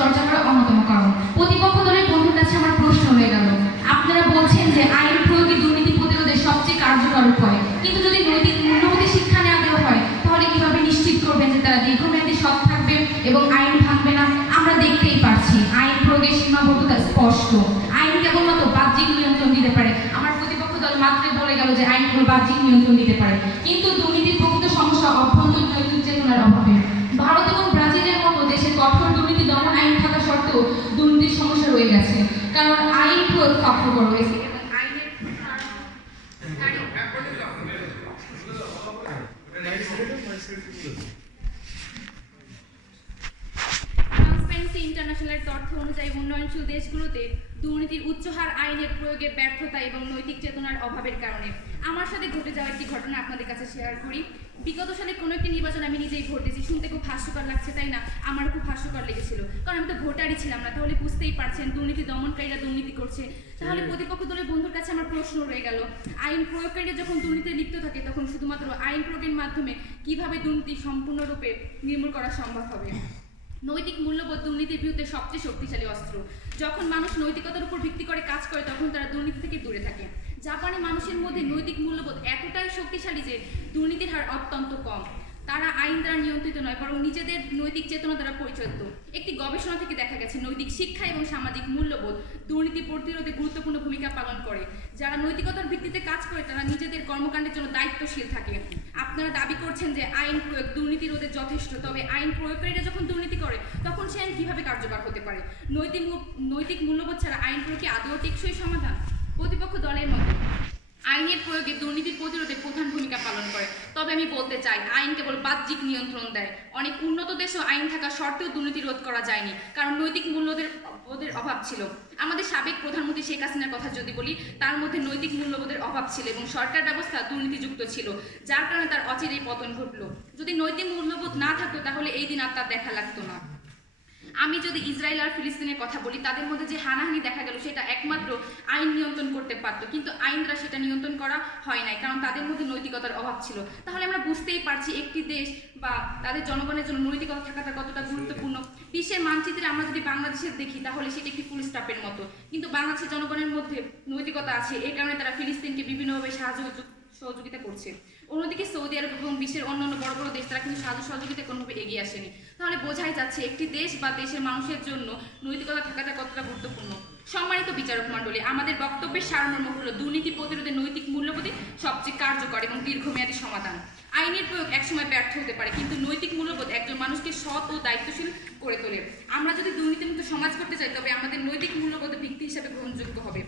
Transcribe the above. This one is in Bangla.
চর্চা করা অন্যতম কারণ। প্রতিপক্ষ দলের বন্ধুর কাছে আমার প্রশ্ন হয়ে গেল, আপনারা বলছেন যে আইন প্রয়োগই দুর্নীতি প্রতিরোধের সবচেয়ে কার্যকর উপায়, কিন্তু যদি নৈতিক মূল্যবোধী শিক্ষা না দেওয়া হয় তাহলে কিভাবে নিশ্চিত করবেন যে তারা দীর্ঘমেয়াদী সৎ থাকবে এবং আইন ভাঙবে না? আমরা দেখতেই পাচ্ছি আইন প্রয়োগের সীমাবদ্ধতা স্পষ্ট। আইন কেবলমাত্র বাহ্যিক নিয়ন্ত্রণ দিতে পারে। আমার প্রতিপক্ষ দল মাত্রই বলে গেল যে আইন কেবল বাহ্যিক নিয়ন্ত্রণ দিতে পারে, কিন্তু দুর্নীতির প্রকৃত সমস্যা অভ্যন্তরীণ নৈতিক চেতনার অভাবে। ভারত এবং ব্রাজিলের মতো দেশে কঠোর দুর্নীতি দমন আইন থাকা সত্ত্বেও দুর্নীতির সমস্যা রয়ে গেছে, কারণ আইন প্রয়োগ কার্যকর হয়েছে এবং আইনের ট্রান্সপারেন্সি ইন্টারন্যাশনালের তথ্য অনুযায়ী উন্নয়নশীল দেশগুলোতে দুর্নীতির উচ্চ হার আইনের প্রয়োগে ব্যর্থতা এবং নৈতিক চেতনার অভাবের কারণে। আমার সাথে ঘটে যাওয়া একটি ঘটনা আপনাদের কাছে শেয়ার করি। বিগত সালে কোনো একটি নির্বাচন আমি নিজেই ভোট দিয়েছি। শুনতে খুব হাস্যকর লাগছে, তাই না? আমারও খুব হাস্যকর লেগেছিল, কারণ আমি তো ভোটারই ছিলাম না। তাহলে বুঝতেই পারছেন দুর্নীতি দমনকারীরা দুর্নীতি করছে। তাহলে প্রতিপক্ষ দলের বন্ধুর কাছে আমার প্রশ্ন রয়ে গেল, আইন প্রয়োগকারীরা যখন দুর্নীতিতে লিপ্ত থাকে তখন শুধুমাত্র আইন প্রয়োগের মাধ্যমে কিভাবে দুর্নীতি সম্পূর্ণরূপে নির্মূল করা সম্ভব হবে? নৈতিক মূল্যবোধ দুর্নীতির বিরুদ্ধে সবচেয়ে শক্তিশালী অস্ত্র। যখন মানুষ নৈতিকতার উপর ভিত্তি করে কাজ করে তখন তারা দুর্নীতি থেকে দূরে থাকে। জাপানে মানুষের মধ্যে নৈতিক মূল্যবোধ এতটাই শক্তিশালী যে দুর্নীতির হার অত্যন্ত কম। তারা আইন দ্বারা নিয়ন্ত্রিত নয়, বরং নিজেদের নৈতিক চেতনা দ্বারা পরিচালিত। একটি গবেষণা থেকে দেখা গেছে নৈতিক শিক্ষা এবং সামাজিক মূল্যবোধ দুর্নীতি প্রতিরোধে গুরুত্বপূর্ণ ভূমিকা পালন করে। যারা নৈতিকতার ভিত্তিতে কাজ করে তারা নিজেদের কর্মকাণ্ডের জন্য দায়িত্বশীল থাকে। আপনারা দাবি করছেন যে আইন প্রয়োগ দুর্নীতি রোধে যথেষ্ট, তবে আইন প্রয়োগকারীরা যখন দুর্নীতি করে তখন সে আইন কীভাবে কার্যকর হতে পারে? নৈতিক মূল্যবোধ ছাড়া আইন প্রয়োগ কি আদৌ টেকসই সমাধান? প্রতিপক্ষ দলের মতে আইনের প্রয়োগে দুর্নীতি প্রতিরোধে প্রধান ভূমিকা পালন করে, তবে আমি বলতে চাই আইন কেবল বাহ্যিক নিয়ন্ত্রণ দেয়। অনেক উন্নত দেশেও আইন থাকা সত্ত্বেও দুর্নীতি রোধ করা যায়নি, কারণ নৈতিক মূল্যবোধের অভাব ছিল। আমাদের সাবেক প্রধানমন্ত্রী শেখ হাসিনার কথা যদি বলি, তার মধ্যে নৈতিক মূল্যবোধের অভাব ছিল এবং সরকার ব্যবস্থা দুর্নীতিযুক্ত ছিল, যার কারণে তার অচিরেই পতন ঘটল। যদি নৈতিক মূল্যবোধ না থাকতো তাহলে এই দিন আর তার দেখা লাগতো না। আমি যদি ইসরায়েল আর ফিলিস্তিনের কথা বলি, তাদের মধ্যে যে হানাহানি দেখা গেল সেটা একমাত্র আইন নিয়ন্ত্রণ করতে পারতো, কিন্তু আইন দ্বারা সেটা নিয়ন্ত্রণ করা হয় নাই, কারণ তাদের মধ্যে নৈতিকতার অভাব ছিল। তাহলে আমরা বুঝতেই পারছি একটি দেশ বা তাদের জনগণের জন্য নৈতিকতা থাকাটা কতটা গুরুত্বপূর্ণ। বিশ্বের মানচিত্রে আমরা যদি বাংলাদেশের দেখি তাহলে সেটা একটি ফুল স্টপের মতো, কিন্তু বাংলাদেশের জনগণের মধ্যে নৈতিকতা আছে, এই কারণে তারা ফিলিস্তিনকে বিভিন্নভাবে সহযোগিতা করছে। অন্যদিকে সৌদি আরব এবং বিশ্বের অন্যান্য বড় বড় দেশ তারা কিন্তু সাহায্য সহযোগিতা কোনোভাবে এগিয়ে আসেনি। তাহলে বোঝাই যাচ্ছে একটি দেশ বা দেশের মানুষের জন্য নৈতিকতা থাকাটা কতটা গুরুত্বপূর্ণ। সম্মানিত বিচারক মণ্ডলী, আমাদের বক্তব্যের সারমর্ম হলো দুর্নীতি প্রতিরোধে নৈতিক মূল্যবোধই সবচেয়ে কার্যকর এবং দীর্ঘমেয়াদী সমাধান। আইনের প্রয়োগ একসময় ব্যর্থ হতে পারে, কিন্তু নৈতিক মূল্যবোধ একজন মানুষকে সৎ ও দায়িত্বশীল করে তোলে। আমরা যদি দুর্নীতিমুক্ত সমাজ করতে চাই তবে আমাদের নৈতিক মূল্যবোধ ভিত্তি হিসাবে গ্রহণযোগ্য হবে।